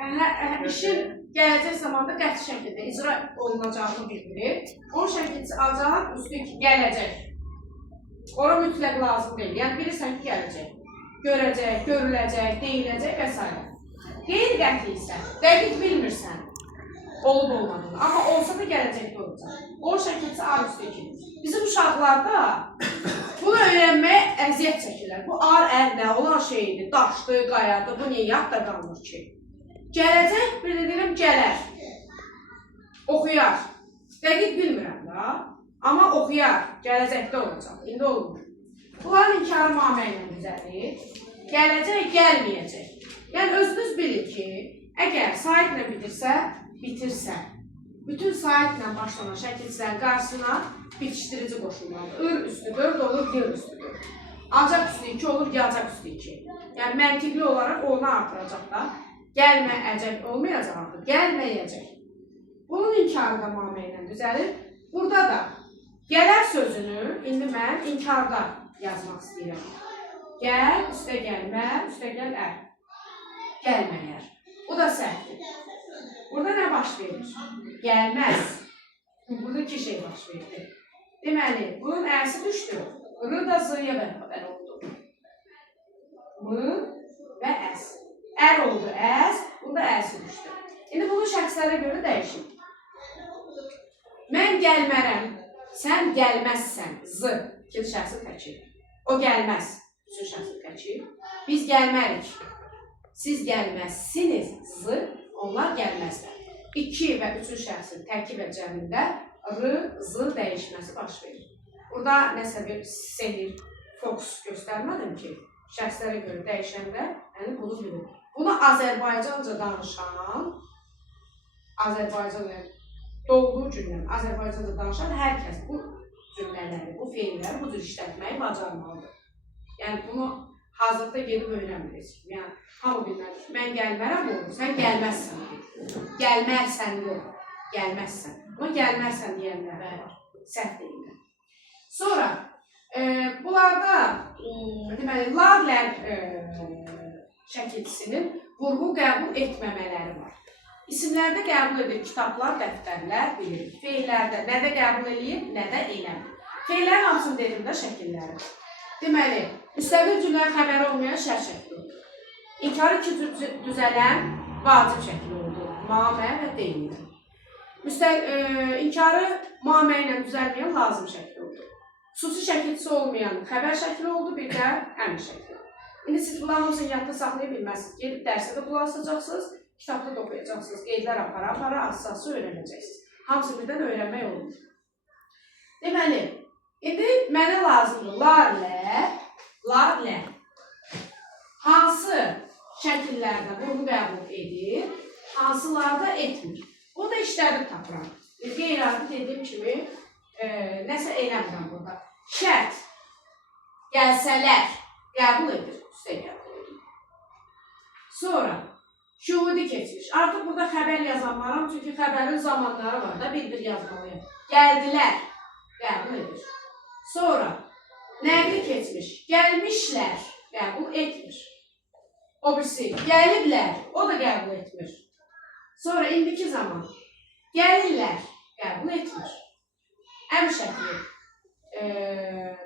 İşin gələcək zamanda qəti şəkildə icra olunacağını bildirir. Onun şəkilçisi alacaq, üstü ki, gələcək. Ora mütləq lazım deyil. Yəni, bilirsən ki, gələcək. Görəcək, görüləcək, deyiləcək və s. Qeyri-qəti isə dəqiq bilmirsən olub-olmadığını. Amma olsa da gələcəkdə olacaq. O şəkilçisi ar üstü ki. Bizim uşaqlarda bunu öyrənməyə əziyyət çəkirlər. Bu ar nə olan şeydir, daşdır, qayadır, bu niyə yadda qalmır ki? Gələcək, bir də deyirəm, gələr. Oxuyar. Dəqiq bilmirəm da. Amma oxuyar, gələcəkdə olacaq, indi olmur. Bunların inkarı mamə ilə düzəlir. Gələcək, gəlməyəcək. Yəni, özünüz bilin ki, əgər saitlə bitirsə, bitirsə, bütün saitlə başlanan şəkilçilərin qarşısına bitişdirici qoşulmalıdır. Ir üstü 4 olur, yer üstü 4. Acaq üstü 2 olur, yacaq üstü 2. Yəni, məntiqli olaraq onu artıracaq da. Gəlməyəcək olmayacaq, gəlməyəcək. Bunun inkarı da mamə ilə düzəlir. Burada da gələr sözünü indi mən inkarda yazmaq istəyirəm. Gəl, üstə gəlmə, üstə gəl ər. Gəlməyər. Bu da səhvdir. Burada nə baş verir? Gəlməz. Burada iki şey baş verir. Deməli, bunun əsi düşdü. R da Z-ya bərabər oldu. M və əs. Ər oldu əs, bunda əsi düşdü. İndi bunu şəxslərə görə dəyişim. Mən gəlmərəm, sən gəlməzsən, Z, ikinci şəxsi təkir. O gəlməz, üçüncü şəxsi təkir. Biz gəlmərik, siz gəlməzsiniz, Z, onlar gəlməzlər. 2 və 3-cü şəxsin təki və cəmində R, Z dəyişməsi baş verir. Burada nəsə bir sehir, fokus göstərmədim ki, şəxslərə görə dəyişəndə, yəni bunu bilir. Bunu Azərbaycanca danışan, Azərbaycanca doğduğu gündən Azərbaycanca danışan hər kəs bu cümlələri, bu feilləri, bu cür işlətməyi bacarmalıdır. Yəni, bunu hazırda gedib öyrənmirik. Yəni, hamı bilməlidir. Mən gəlmərəm olur, sən gəlməzsən. Gəlmərsən yox, gəlməzsən. Amma gəlmərsən deyənlərə səhv deyirlər. Sonra, bunlarda, deməli, lar-lər şəkilçisinin vurğu qəbul etməmələri var. İsimlərdə qəbul edir kitablar, dəftərlər, bilirik. Feillərdə nə də qəbul edir, nə də eləmir. Feillərin hamısını dedim də şəkilləri. Deməli, müstəqil cümlənin xəbəri olmayan şərt şəkli oldu. İnkarı iki düzələn vacib şəkli oldu. Mamə və deyilmə. İnkarı mamə ilə düzəlməyən lazım şəkli oldu. Xüsusi şəkilçisi olmayan xəbər şəkli oldu, bir də əmr şəkli. İndi siz bunların hamısını yadda saxlaya bilməzsiniz. Gedib dərsə də qulaq asacaqsınız, kitabda da oxuyacaqsınız, qeydlər apara-apara, asası öyrənəcəksiniz. Hamısı birdən öyrənmək olur. Deməli, indi mənə lazımdır lar-lə hansı şəkillərdə vurğu qəbul edir, hansılarda etmir. Bunu da işlədib tapıram. Qeyri-adi dediyim kimi, nəsə eləmirəm burada. Şərt, gəlsələr qəbul edir, üstə qəbul edir. Sonra, şühudi keçmiş. Artıq burada xəbər yazanmaram, çünki xəbərin zamanları var da, bir-bir yazmalıyım. Gəldilər, qəbul edir. Sonra, nəqli keçmiş. Gəlmişlər, qəbul etmir. O birisi, gəliblər, o da qəbul etmir. Sonra, indiki zaman, gəlirlər, qəbul etmir. Əmr şəkli,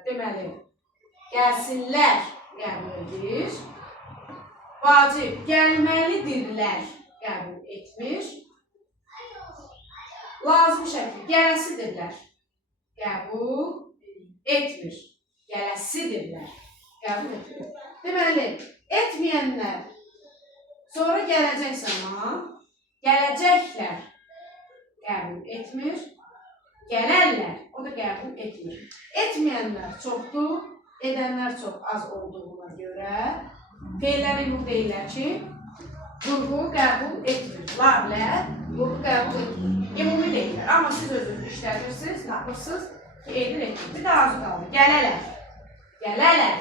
deməli, gəlsinlər, qəbul edir. Vacib, gəlməlidirlər, qəbul etmir. Lazım şəkli, gələsidirlər, qəbul etmir. Gələsidirlər, qəbul etmir. Deməli, etməyənlər, sonra gələcək zaman, gələcəklər, qəbul etmir. Gələrlər, o da qəbul etmir. Etməyənlər çoxdur, edənlər çox az olduğuna görə feilləri yox deyirlər ki, vurğu qəbul etmir. Lar-lər vurğu qəbul etmir. Ümumi deyirlər. Amma siz özünüz işlədirsiniz, tapırsınız ki, edir etmir. Bir də arzu qalır. Gələrlər,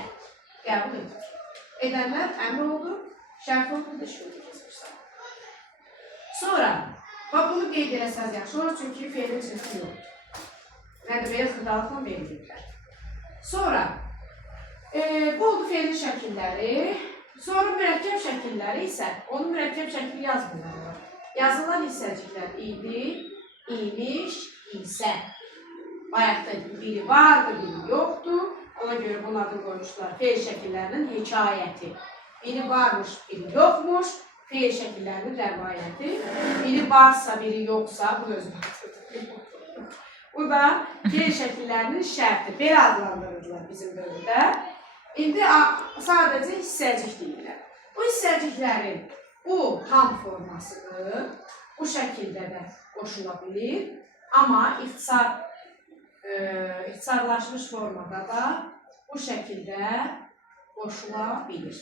qəbul etmir. Edənlər əmr oldu, şərf oldu, da şüur keçirsən. Sonra, bunu qeyd eləsəz yaxşı olur, çünki feilin cinsi yoxdur. Nədir, beyaz xırdalıqla verilirlər. Sonra, bu oldu feilin şəkilləri. Sonra mürəkkəb şəkilləri isə, onun mürəkkəb şəkli yazmırlar. Yazılan hissəciklər idi, imiş, isə. Bayaqda biri vardı, biri yoxdur. Ona görə bunun adını qoymuşlar fe'l şəkillərinin hekayəti. Biri varmış, biri yoxmuş. Fe'l şəkillərinin rəvayəti. Biri varsa, biri yoxsa, bu özünü hatırlayın. Bu da fe'l şəkillərinin şərti. Belə adlandırırdılar bizim dövrdə. İndi sadəcə hissəcik deyirlər. Bu hissəciklərin bu tam formasıdır. Bu şəkildə də qoşula bilir. Amma ixtisarlaşmış formada da bu şəkildə qoşula bilir.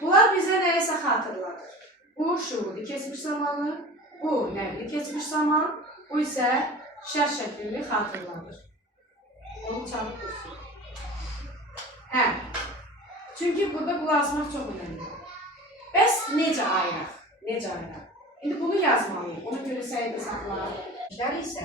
Bunlar bizə nəyisə xatırladır. Bu şuurlu keçmiş zamanı, bu nəqli keçmiş zaman, bu isə şərt şəklini xatırladır. Onu çabuk dursun. Hə, çünki burada qulaq asmaq çox önemlidir. Bəs necə ayıraq? Necə ayıraq? İndi bunu yazmalıyıq. Ona görə səhiyyə saxlar. İşlər isə